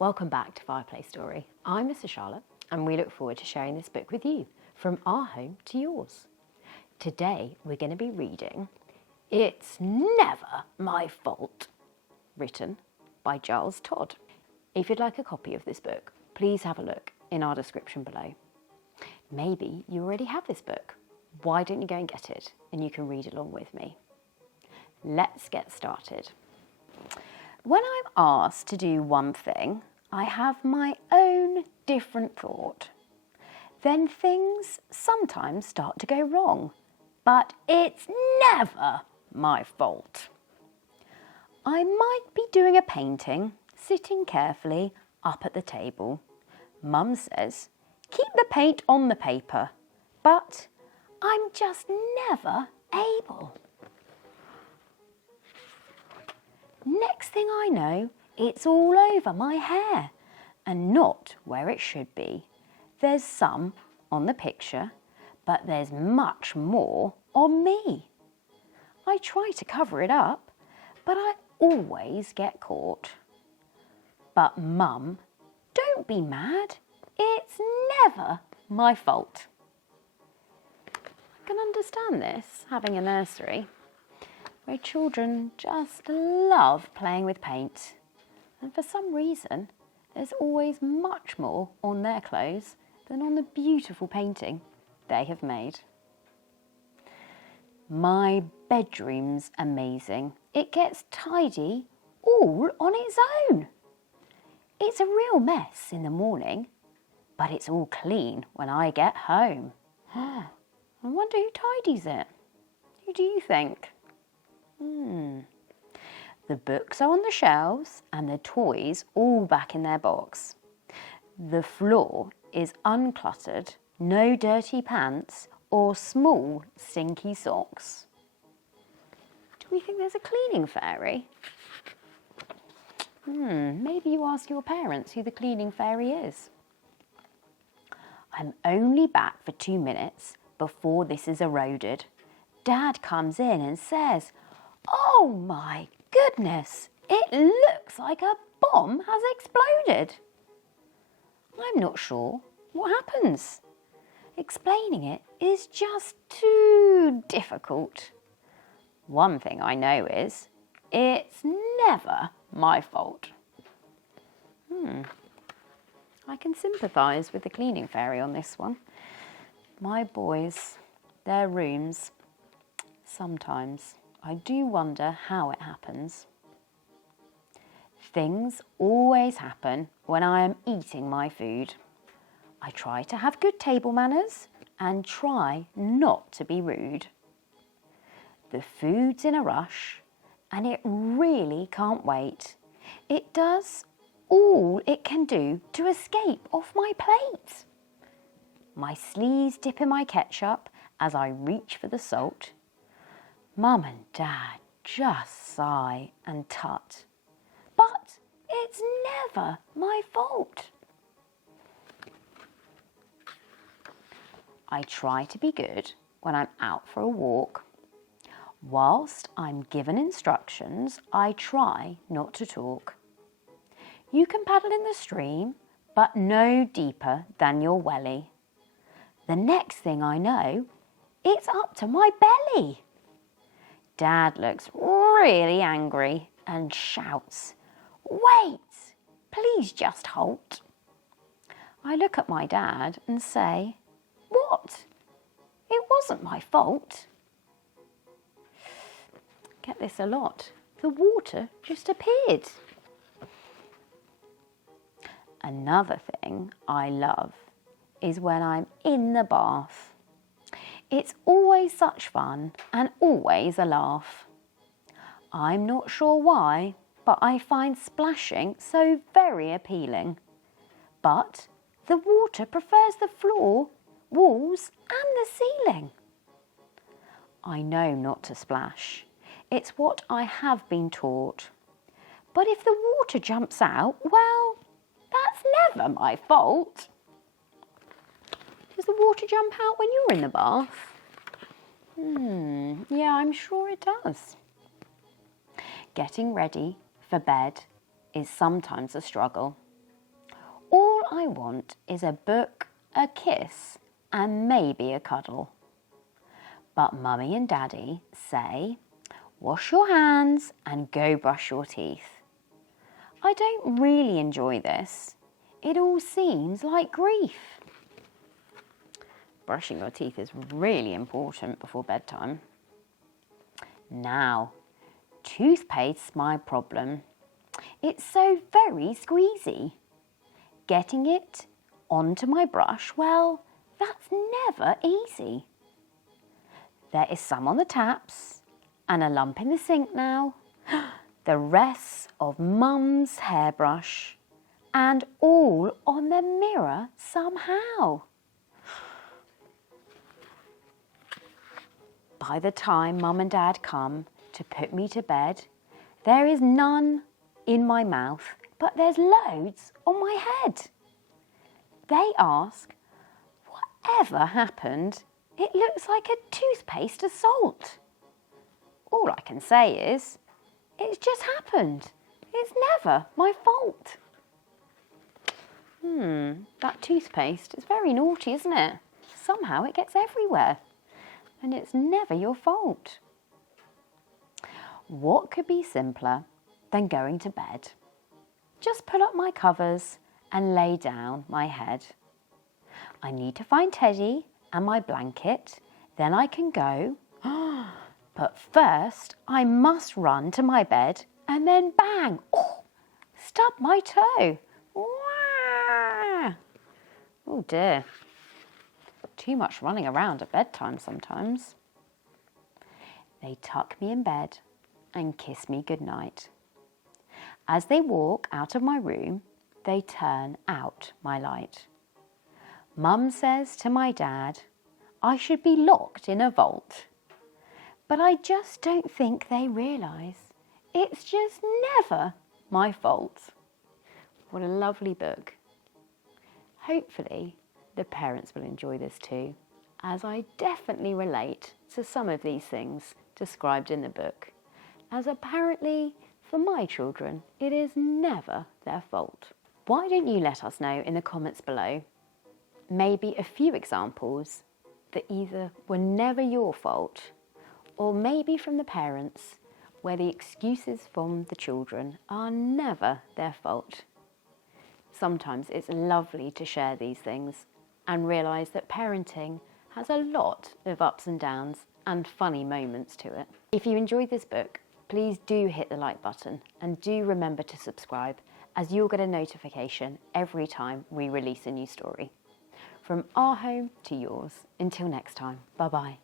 Welcome back to Fireplace Story. I'm Mr. Charlotte and we look forward to sharing this book with you, from our home to yours. Today we're going to be reading It's Never My Fault, written by Giles Todd. If you'd like a copy of this book, please have a look in our description below. Maybe you already have this book. Why don't you go and get it and you can read along with me? Let's get started. When I'm asked to do one thing, I have my own different thought. Then things sometimes start to go wrong, but it's never my fault. I might be doing a painting, sitting carefully up at the table. Mum says, keep the paint on the paper, but I'm just never able. Next thing I know, it's all over my hair and not where it should be. There's some on the picture, but there's much more on me. I try to cover it up, but I always get caught. But Mum, don't be mad. It's never my fault. I can understand this, having a nursery where children just love playing with paint. And for some reason, there's always much more on their clothes than on the beautiful painting they have made. My bedroom's amazing. It gets tidy all on its own. It's a real mess in the morning, but it's all clean when I get home. I wonder who tidies it. Who do you think? The books are on the shelves and the toys all back in their box. The floor is uncluttered, no dirty pants or small stinky socks. Do we think there's a cleaning fairy? Maybe you ask your parents who the cleaning fairy is. I'm only back for 2 minutes before this is eroded. Dad comes in and says, "Oh my goodness, it looks like a bomb has exploded." I'm not sure what happens. Explaining it is just too difficult. One thing I know is, it's never my fault. I can sympathise with the cleaning fairy on this one. My boys, their rooms, sometimes I do wonder how it happens. Things always happen when I am eating my food. I try to have good table manners and try not to be rude. The food's in a rush and it really can't wait. It does all it can do to escape off my plate. My sleeves dip in my ketchup as I reach for the salt. Mum and Dad just sigh and tut. But it's never my fault. I try to be good when I'm out for a walk. Whilst I'm given instructions, I try not to talk. You can paddle in the stream, but no deeper than your welly. The next thing I know, it's up to my belly. Dad looks really angry and shouts, "Wait, please just halt." I look at my dad and say, "What? It wasn't my fault." Get this a lot. The water just appeared. Another thing I love is when I'm in the bath. It's always such fun and always a laugh. I'm not sure why, but I find splashing so very appealing. But the water prefers the floor, walls and the ceiling. I know not to splash. It's what I have been taught. But if the water jumps out, well, that's never my fault. Does the water jump out when you're in the bath? Yeah, I'm sure it does. Getting ready for bed is sometimes a struggle. I want is a book, a kiss, and maybe a cuddle. But Mummy and Daddy say, wash your hands and go brush your teeth. I don't really enjoy this. It all seems like grief. Brushing your teeth is really important before bedtime. Now, toothpaste's my problem. It's so very squeezy. Getting it onto my brush, well, that's never easy. There is some on the taps and a lump in the sink now. The rest of Mum's hairbrush and all on the mirror somehow. By the time Mum and Dad come to put me to bed, there is none in my mouth, but there's loads on my head. They ask, whatever happened? It looks like a toothpaste assault. All I can say is, it's just happened. It's never my fault. That toothpaste is very naughty, isn't it? Somehow it gets everywhere. And it's never your fault. What could be simpler than going to bed? Just pull up my covers and lay down my head. I need to find Teddy and my blanket, then I can go. But first I must run to my bed and then bang! Oh, stub my toe. Wah! Oh dear. Too much running around at bedtime sometimes. They tuck me in bed and kiss me goodnight. As they walk out of my room, they turn out my light. Mum says to my dad, I should be locked in a vault. But I just don't think they realise it's just never my fault. What a lovely book. Hopefully, the parents will enjoy this too, as I definitely relate to some of these things described in the book, as apparently for my children it is never their fault. Why don't you let us know in the comments below maybe a few examples that either were never your fault or maybe from the parents where the excuses from the children are never their fault. Sometimes it's lovely to share these things and realise that parenting has a lot of ups and downs and funny moments to it. If you enjoyed this book, please do hit the like button and do remember to subscribe, as you'll get a notification every time we release a new story. From our home to yours. Until next time, bye bye.